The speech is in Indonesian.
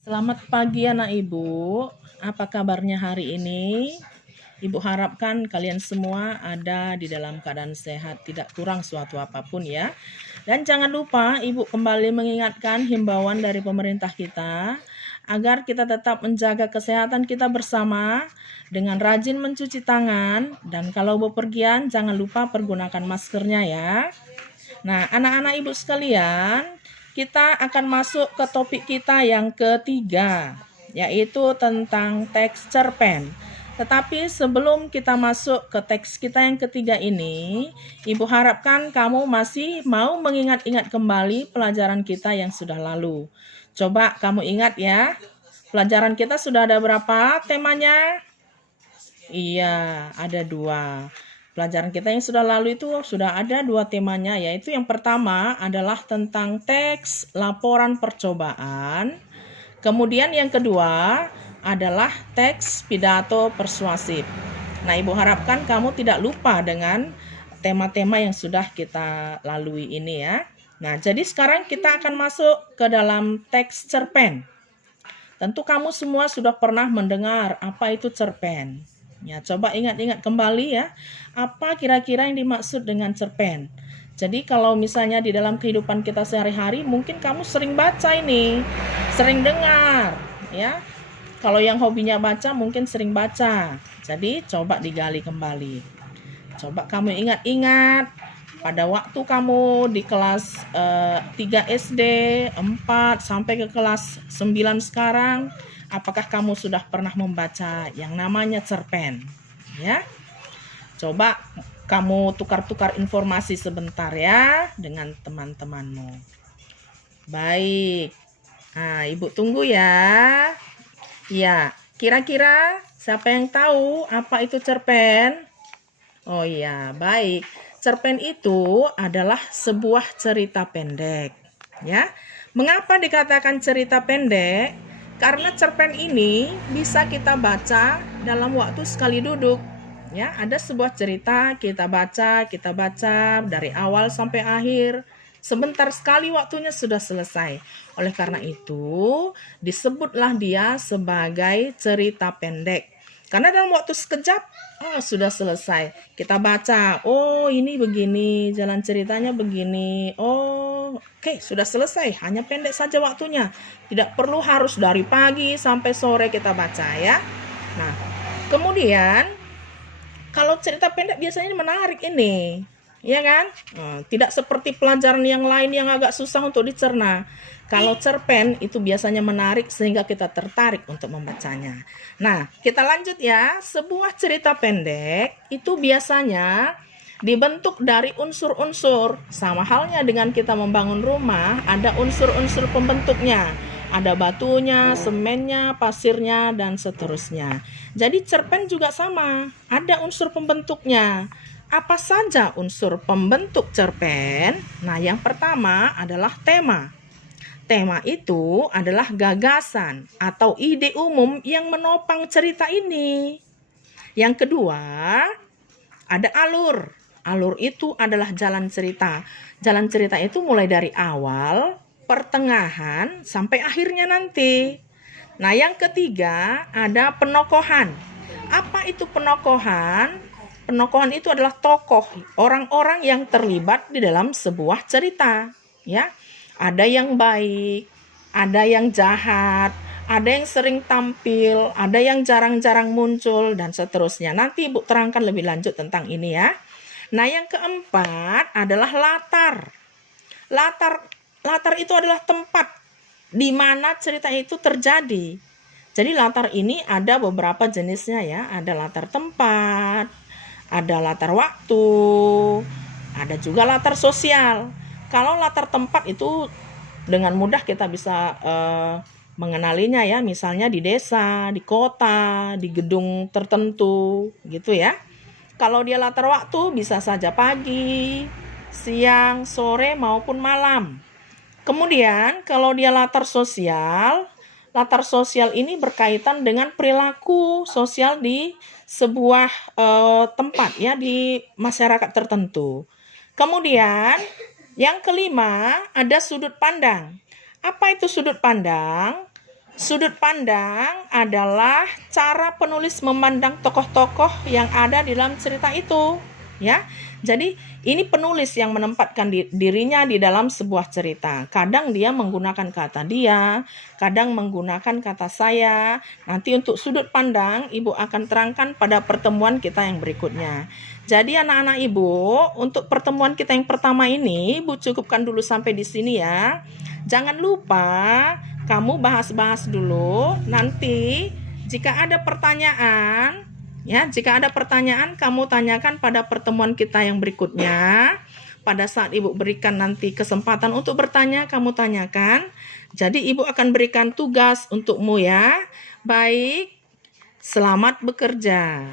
Selamat pagi anak ibu, apa kabarnya hari ini? Ibu harapkan kalian semua ada di dalam keadaan sehat, tidak kurang suatu apapun ya. Dan jangan lupa ibu kembali mengingatkan himbauan dari pemerintah kita, agar kita tetap menjaga kesehatan kita bersama dengan rajin mencuci tangan, dan kalau bepergian jangan lupa pergunakan maskernya ya. Nah, anak-anak ibu sekalian, kita akan masuk ke topik kita yang ketiga, yaitu tentang teks cerpen. Tetapi sebelum kita masuk ke teks kita yang ketiga ini, ibu harapkan kamu masih mau mengingat-ingat kembali pelajaran kita yang sudah lalu. Coba kamu ingat ya, pelajaran kita sudah ada berapa temanya? Iya, ada dua. Pelajaran kita yang sudah lalu itu sudah ada dua temanya, yaitu yang pertama adalah tentang teks laporan percobaan. Kemudian yang kedua adalah teks pidato persuasif. Nah, ibu harapkan kamu tidak lupa dengan tema-tema yang sudah kita lalui ini ya. Nah, jadi sekarang kita akan masuk ke dalam teks cerpen. Tentu kamu semua sudah pernah mendengar apa itu cerpen. Ya, coba ingat-ingat kembali ya, apa kira-kira yang dimaksud dengan cerpen. Jadi kalau misalnya di dalam kehidupan kita sehari-hari, mungkin kamu sering baca ini, sering dengar, ya. Kalau yang hobinya baca, mungkin sering baca. Jadi coba digali kembali. Coba kamu ingat-ingat, pada waktu kamu di kelas 3 SD, 4, sampai ke kelas 9 sekarang, apakah kamu sudah pernah membaca yang namanya cerpen? Ya, coba kamu tukar-tukar informasi sebentar ya dengan teman-temanmu. Baik, nah ibu tunggu ya. Ya, kira-kira siapa yang tahu apa itu cerpen? Oh iya, baik. Cerpen itu adalah sebuah cerita pendek, ya. Mengapa dikatakan cerita pendek? Karena cerpen ini bisa kita baca dalam waktu sekali duduk. Ya, ada sebuah cerita kita baca dari awal sampai akhir. Sebentar sekali waktunya sudah selesai. Oleh karena itu, disebutlah dia sebagai cerita pendek. Karena dalam waktu sekejap, sudah selesai. Kita baca, oh ini begini, jalan ceritanya begini. Oh, oke, sudah selesai. Hanya pendek saja waktunya. Tidak perlu harus dari pagi sampai sore kita baca ya. Nah, kemudian kalau cerita pendek biasanya menarik ini. Ya kan? Tidak seperti pelajaran yang lain yang agak susah untuk dicerna. Kalau cerpen itu biasanya menarik sehingga kita tertarik untuk membacanya. Nah, kita lanjut ya. Sebuah cerita pendek itu biasanya dibentuk dari unsur-unsur. Sama halnya dengan kita membangun rumah, ada unsur-unsur pembentuknya. Ada batunya, semennya, pasirnya, dan seterusnya. Jadi cerpen juga sama, ada unsur pembentuknya. Apa saja unsur pembentuk cerpen? Nah, yang pertama adalah tema. Tema itu adalah gagasan atau ide umum yang menopang cerita ini. Yang kedua, ada alur. Alur itu adalah jalan cerita. Jalan cerita itu mulai dari awal, pertengahan, sampai akhirnya nanti. Nah, yang ketiga ada penokohan. Apa itu penokohan? Penokohan itu adalah tokoh, orang-orang yang terlibat di dalam sebuah cerita, ya. Ada yang baik, ada yang jahat, ada yang sering tampil, ada yang jarang-jarang muncul, dan seterusnya. Nanti Ibu terangkan lebih lanjut tentang ini ya. Nah, yang keempat adalah latar. Latar itu adalah tempat di mana cerita itu terjadi. Jadi latar ini ada beberapa jenisnya ya. Ada latar tempat, ada latar waktu, ada juga latar sosial. Kalau latar tempat itu dengan mudah kita bisa mengenalinya ya, misalnya di desa, di kota, di gedung tertentu gitu ya. Kalau dia latar waktu bisa saja pagi, siang, sore maupun malam. Kemudian kalau dia latar sosial ini berkaitan dengan perilaku sosial di sebuah tempat ya, di masyarakat tertentu. Kemudian yang kelima ada sudut pandang. Apa itu sudut pandang? Sudut pandang adalah cara penulis memandang tokoh-tokoh yang ada di dalam cerita itu, ya. Jadi ini penulis yang menempatkan dirinya di dalam sebuah cerita. Kadang dia menggunakan kata dia, kadang menggunakan kata saya. Nanti untuk sudut pandang Ibu akan terangkan pada pertemuan kita yang berikutnya. Jadi anak-anak Ibu, untuk pertemuan kita yang pertama ini Ibu cukupkan dulu sampai di sini ya. Jangan lupa kamu bahas-bahas dulu. Nanti jika ada pertanyaan, jika ada pertanyaan kamu tanyakan pada pertemuan kita yang berikutnya. Pada saat Ibu berikan nanti kesempatan untuk bertanya, kamu tanyakan. Jadi Ibu akan berikan tugas untukmu ya. Baik, selamat bekerja.